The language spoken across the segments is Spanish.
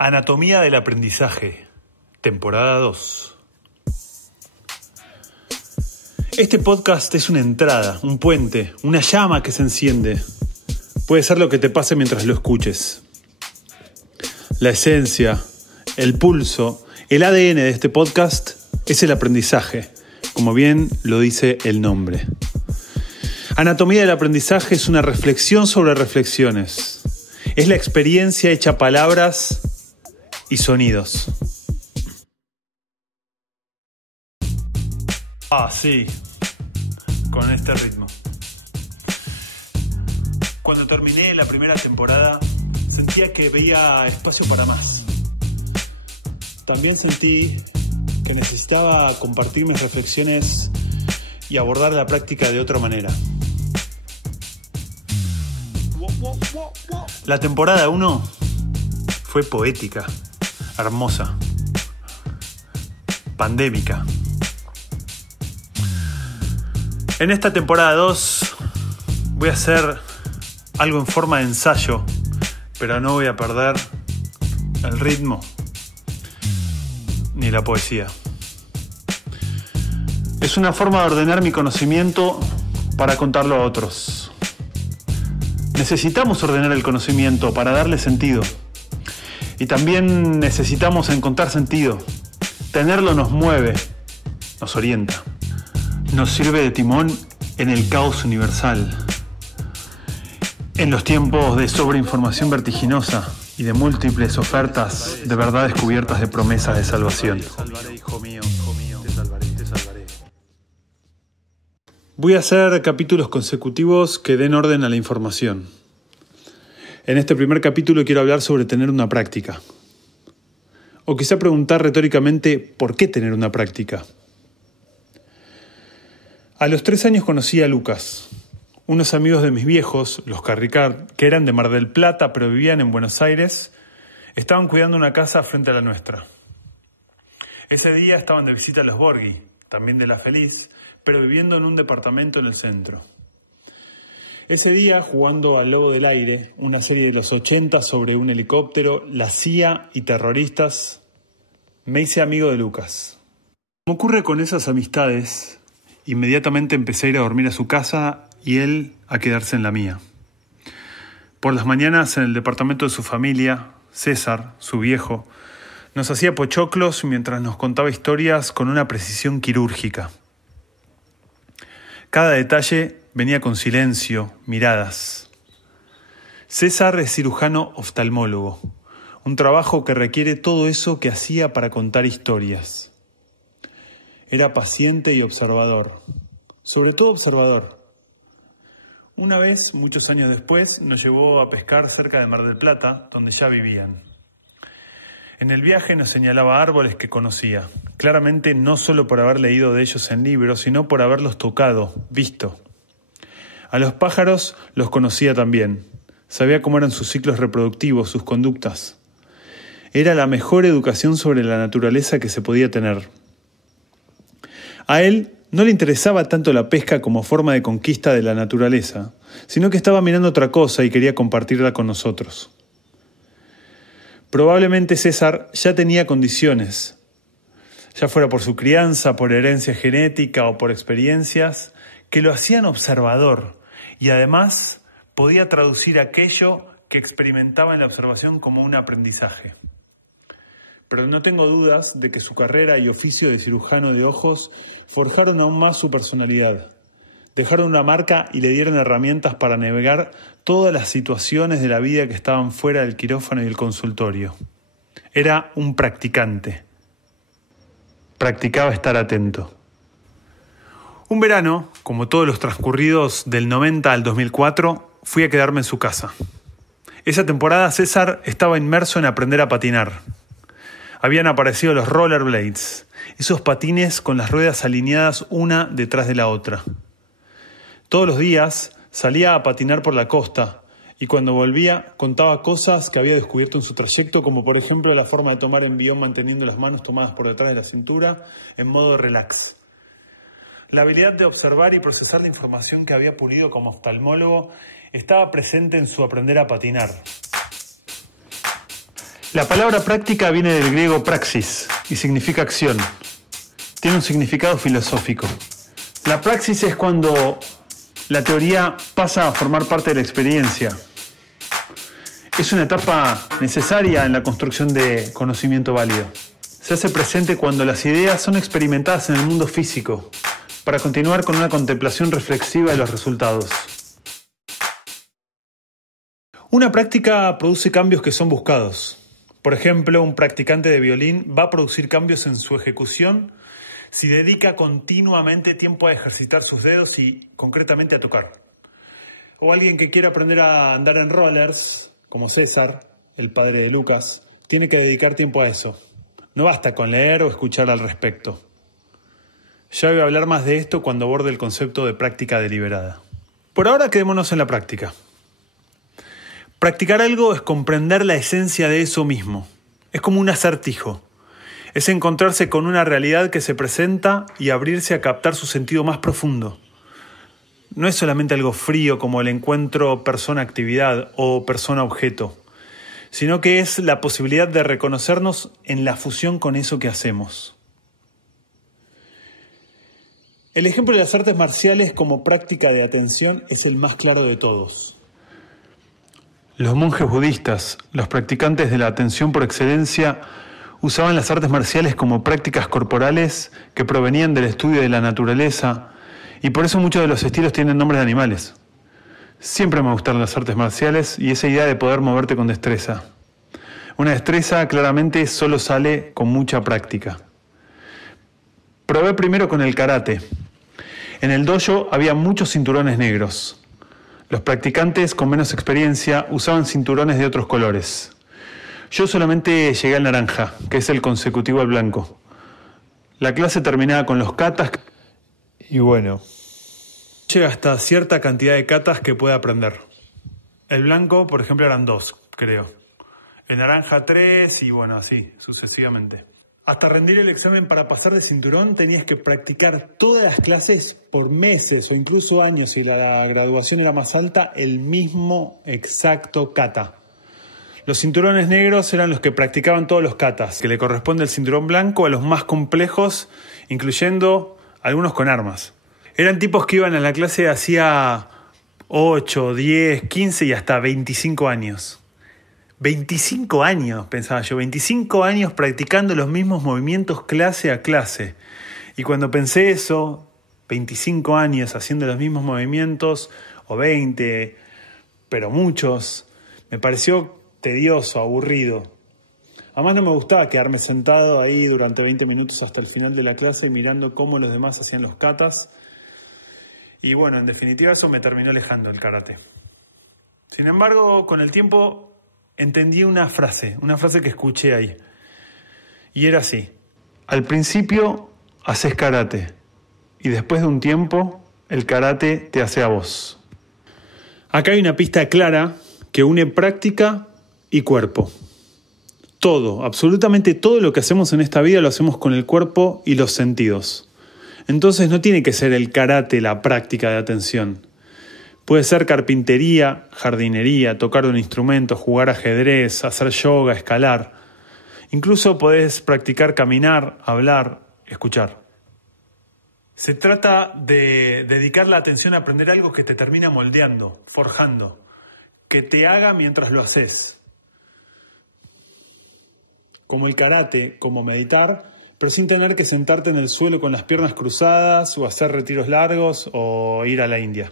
Anatomía del aprendizaje, temporada 2. Este podcast es una entrada, un puente, una llama que se enciende. Puede ser lo que te pase mientras lo escuches. La esencia, el pulso, el ADN de este podcast es el aprendizaje, como bien lo dice el nombre. Anatomía del aprendizaje es una reflexión sobre reflexiones. Es la experiencia hecha palabras y sonidos. Sí, con este ritmo. Cuando terminé la primera temporada, sentía que veía espacio para más. También sentí que necesitaba compartir mis reflexiones y abordar la práctica de otra manera. La temporada 1 fue poética, hermosa, pandémica. En esta temporada 2 voy a hacer algo en forma de ensayo, pero no voy a perder el ritmo ni la poesía. Es una forma de ordenar mi conocimiento para contarlo a otros. Necesitamos ordenar el conocimiento para darle sentido. Y también necesitamos encontrar sentido. Tenerlo nos mueve, nos orienta. Nos sirve de timón en el caos universal. En los tiempos de sobreinformación vertiginosa y de múltiples ofertas de verdades cubiertas de promesas de salvación. Te salvaré, hijo mío, te salvaré, te salvaré. Voy a hacer capítulos consecutivos que den orden a la información. En este primer capítulo quiero hablar sobre tener una práctica. O quizá preguntar retóricamente, ¿por qué tener una práctica? A los 3 años conocí a Lucas, unos amigos de mis viejos, los Carricard, que eran de Mar del Plata pero vivían en Buenos Aires, estaban cuidando una casa frente a la nuestra. Ese día estaban de visita a los Borghi, también de La Feliz, pero viviendo en un departamento en el centro. Ese día, jugando al Lobo del Aire, una serie de los 80 sobre un helicóptero, la CIA y terroristas, me hice amigo de Lucas. Como ocurre con esas amistades, inmediatamente empecé a ir a dormir a su casa y él a quedarse en la mía. Por las mañanas, en el departamento de su familia, César, su viejo, nos hacía pochoclos mientras nos contaba historias con una precisión quirúrgica. Cada detalle venía con silencio, miradas. César es cirujano oftalmólogo, un trabajo que requiere todo eso que hacía para contar historias. Era paciente y observador, sobre todo observador. Una vez, muchos años después, nos llevó a pescar cerca de Mar del Plata, donde ya vivían. En el viaje nos señalaba árboles que conocía, claramente no solo por haber leído de ellos en libros, sino por haberlos tocado, visto. A los pájaros los conocía también, sabía cómo eran sus ciclos reproductivos, sus conductas. Era la mejor educación sobre la naturaleza que se podía tener. A él no le interesaba tanto la pesca como forma de conquista de la naturaleza, sino que estaba mirando otra cosa y quería compartirla con nosotros. Probablemente César ya tenía condiciones, ya fuera por su crianza, por herencia genética o por experiencias, que lo hacían observador y además podía traducir aquello que experimentaba en la observación como un aprendizaje. Pero no tengo dudas de que su carrera y oficio de cirujano de ojos forjaron aún más su personalidad. Dejaron una marca y le dieron herramientas para navegar todas las situaciones de la vida que estaban fuera del quirófano y el consultorio. Era un practicante. Practicaba estar atento. Un verano, como todos los transcurridos del 90 al 2004, fui a quedarme en su casa. Esa temporada César estaba inmerso en aprender a patinar. Habían aparecido los rollerblades, esos patines con las ruedas alineadas una detrás de la otra. Todos los días salía a patinar por la costa y cuando volvía contaba cosas que había descubierto en su trayecto, como por ejemplo la forma de tomar envión manteniendo las manos tomadas por detrás de la cintura en modo relax. La habilidad de observar y procesar la información que había pulido como oftalmólogo estaba presente en su aprender a patinar. La palabra práctica viene del griego praxis y significa acción. Tiene un significado filosófico. La praxis es cuando la teoría pasa a formar parte de la experiencia. Es una etapa necesaria en la construcción de conocimiento válido. Se hace presente cuando las ideas son experimentadas en el mundo físico, para continuar con una contemplación reflexiva de los resultados. Una práctica produce cambios que son buscados. Por ejemplo, un practicante de violín va a producir cambios en su ejecución si dedica continuamente tiempo a ejercitar sus dedos y concretamente a tocar. O alguien que quiera aprender a andar en rollers, como César, el padre de Lucas, tiene que dedicar tiempo a eso. No basta con leer o escuchar al respecto. Ya voy a hablar más de esto cuando aborde el concepto de práctica deliberada. Por ahora quedémonos en la práctica. Practicar algo es comprender la esencia de eso mismo. Es como un acertijo. Es encontrarse con una realidad que se presenta y abrirse a captar su sentido más profundo. No es solamente algo frío como el encuentro persona-actividad o persona-objeto, sino que es la posibilidad de reconocernos en la fusión con eso que hacemos. El ejemplo de las artes marciales como práctica de atención es el más claro de todos. Los monjes budistas, los practicantes de la atención por excelencia, usaban las artes marciales como prácticas corporales que provenían del estudio de la naturaleza, y por eso muchos de los estilos tienen nombres de animales. Siempre me gustaron las artes marciales y esa idea de poder moverte con destreza. Una destreza claramente solo sale con mucha práctica. Probé primero con el karate. En el dojo había muchos cinturones negros. Los practicantes con menos experiencia usaban cinturones de otros colores. Yo solamente llegué al naranja, que es el consecutivo al blanco. La clase terminaba con los katas y bueno, llega hasta cierta cantidad de katas que puede aprender. El blanco, por ejemplo, eran 2, creo. El naranja 3 y bueno, así, sucesivamente. Hasta rendir el examen para pasar de cinturón tenías que practicar todas las clases por meses o incluso años, si la graduación era más alta, el mismo exacto kata. Los cinturones negros eran los que practicaban todos los katas, que le corresponde el cinturón blanco a los más complejos, incluyendo algunos con armas. Eran tipos que iban a la clase hacía 8, 10, 15 y hasta 25 años. 25 años, pensaba yo, 25 años practicando los mismos movimientos clase a clase. Y cuando pensé eso, 25 años haciendo los mismos movimientos, o 20, pero muchos, me pareció tedioso, aburrido. Además no me gustaba quedarme sentado ahí durante 20 minutos hasta el final de la clase mirando cómo los demás hacían los katas. Y bueno, en definitiva eso me terminó alejando del karate. Sin embargo, con el tiempo entendí una frase que escuché ahí. Y era así: al principio haces karate y después de un tiempo el karate te hace a vos. Acá hay una pista clara que une práctica y cuerpo. Todo, absolutamente todo lo que hacemos en esta vida lo hacemos con el cuerpo y los sentidos. Entonces no tiene que ser el karate la práctica de atención. Puede ser carpintería, jardinería, tocar un instrumento, jugar ajedrez, hacer yoga, escalar. Incluso podés practicar caminar, hablar, escuchar. Se trata de dedicar la atención a aprender algo que te termina moldeando, forjando, que te haga mientras lo haces. Como el karate, como meditar, pero sin tener que sentarte en el suelo con las piernas cruzadas o hacer retiros largos o ir a la India.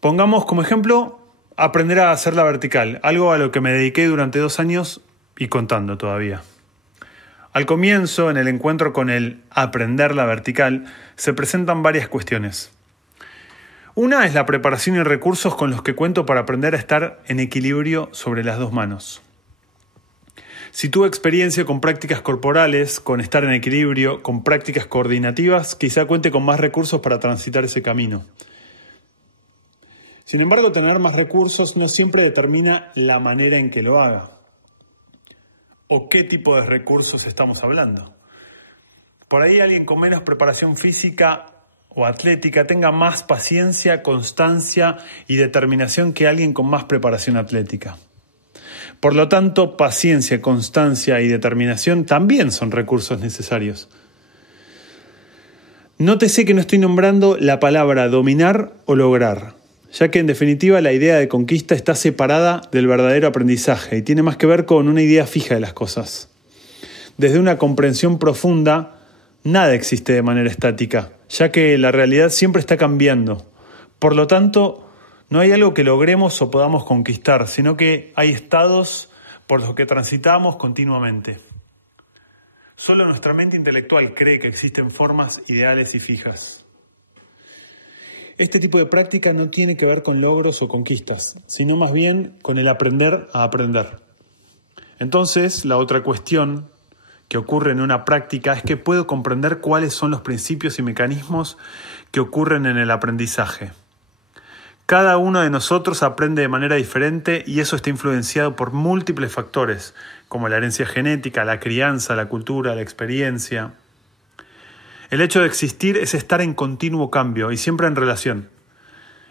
Pongamos como ejemplo aprender a hacer la vertical, algo a lo que me dediqué durante 2 años y contando todavía. Al comienzo, en el encuentro con el aprender la vertical, se presentan varias cuestiones. Una es la preparación y recursos con los que cuento para aprender a estar en equilibrio sobre las 2 manos. Si tuve experiencia con prácticas corporales, con estar en equilibrio, con prácticas coordinativas, quizá cuente con más recursos para transitar ese camino. Sin embargo, tener más recursos no siempre determina la manera en que lo haga. ¿O qué tipo de recursos estamos hablando? Por ahí alguien con menos preparación física o atlética tenga más paciencia, constancia y determinación que alguien con más preparación atlética. Por lo tanto, paciencia, constancia y determinación también son recursos necesarios. Nótese que no estoy nombrando la palabra dominar o lograr, ya que en definitiva la idea de conquista está separada del verdadero aprendizaje y tiene más que ver con una idea fija de las cosas. Desde una comprensión profunda, nada existe de manera estática, ya que la realidad siempre está cambiando. Por lo tanto, no hay algo que logremos o podamos conquistar, sino que hay estados por los que transitamos continuamente. Solo nuestra mente intelectual cree que existen formas ideales y fijas. Este tipo de práctica no tiene que ver con logros o conquistas, sino más bien con el aprender a aprender. Entonces, la otra cuestión que ocurre en una práctica es que puedo comprender cuáles son los principios y mecanismos que ocurren en el aprendizaje. Cada uno de nosotros aprende de manera diferente y eso está influenciado por múltiples factores, como la herencia genética, la crianza, la cultura, la experiencia. El hecho de existir es estar en continuo cambio y siempre en relación.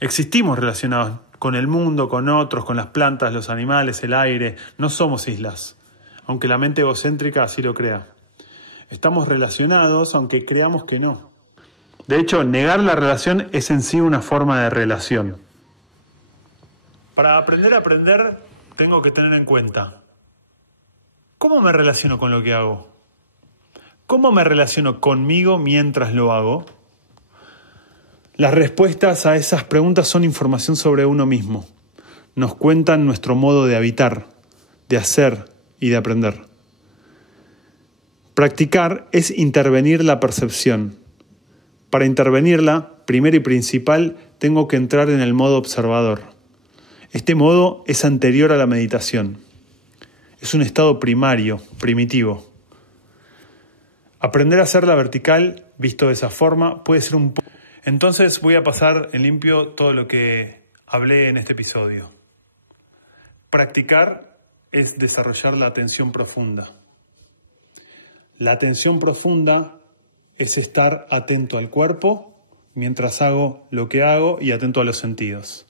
Existimos relacionados con el mundo, con otros, con las plantas, los animales, el aire. No somos islas, aunque la mente egocéntrica así lo crea. Estamos relacionados, aunque creamos que no. De hecho, negar la relación es en sí una forma de relación. Para aprender a aprender, tengo que tener en cuenta: ¿cómo me relaciono con lo que hago? ¿Cómo me relaciono conmigo mientras lo hago? Las respuestas a esas preguntas son información sobre uno mismo. Nos cuentan nuestro modo de habitar, de hacer y de aprender. Practicar es intervenir la percepción. Para intervenirla, primero y principal, tengo que entrar en el modo observador. Este modo es anterior a la meditación. Es un estado primario, primitivo. Aprender a hacerla vertical, visto de esa forma, puede ser un poco... Entonces voy a pasar en limpio todo lo que hablé en este episodio. Practicar es desarrollar la atención profunda. La atención profunda es estar atento al cuerpo mientras hago lo que hago y atento a los sentidos.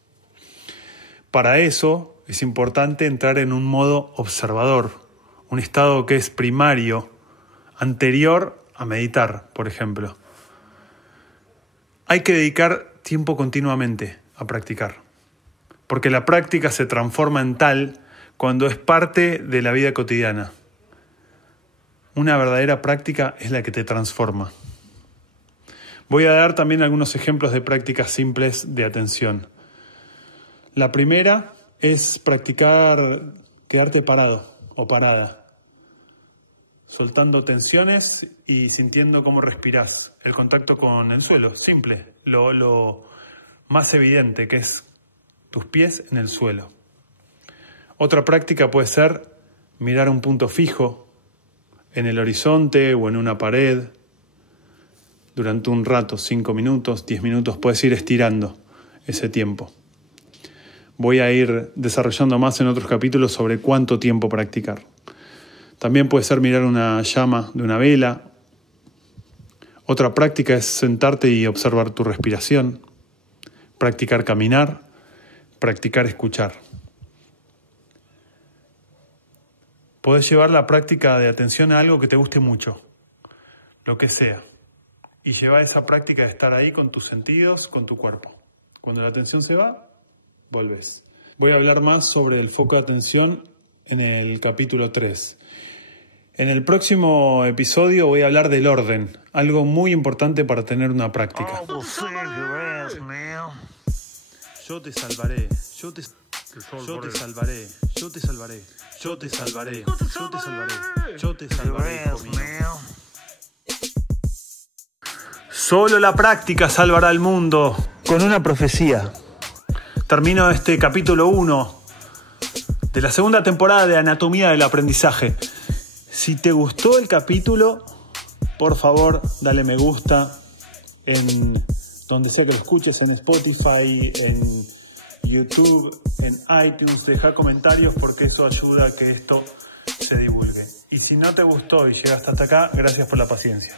Para eso es importante entrar en un modo observador, un estado que es primario, anterior a meditar, por ejemplo. Hay que dedicar tiempo continuamente a practicar, porque la práctica se transforma en tal cuando es parte de la vida cotidiana. Una verdadera práctica es la que te transforma. Voy a dar también algunos ejemplos de prácticas simples de atención. La primera es practicar quedarte parado o parada, soltando tensiones y sintiendo cómo respirás, el contacto con el suelo, simple, lo más evidente, que es tus pies en el suelo. Otra práctica puede ser mirar un punto fijo en el horizonte o en una pared durante un rato, 5 minutos, 10 minutos, puedes ir estirando ese tiempo. Voy a ir desarrollando más en otros capítulos sobre cuánto tiempo practicar. También puede ser mirar una llama de una vela. Otra práctica es sentarte y observar tu respiración. Practicar caminar. Practicar escuchar. Podés llevar la práctica de atención a algo que te guste mucho, lo que sea. Y llevar esa práctica de estar ahí con tus sentidos, con tu cuerpo. Cuando la atención se va, volvés. Voy a hablar más sobre el foco de atención en el capítulo 3. En el próximo episodio voy a hablar del orden, algo muy importante para tener una práctica. Yo te salvaré, yo te salvaré, yo te salvaré, yo te salvaré, yo te salvaré, yo te salvaré, hijo mío. Solo la práctica salvará al mundo. Con una profecía. Termino este capítulo 1 de la segunda temporada de Anatomía del Aprendizaje. Si te gustó el capítulo, por favor, dale me gusta en donde sea que lo escuches, en Spotify, en YouTube, en iTunes. Deja comentarios porque eso ayuda a que esto se divulgue. Y si no te gustó y llegaste hasta acá, gracias por la paciencia.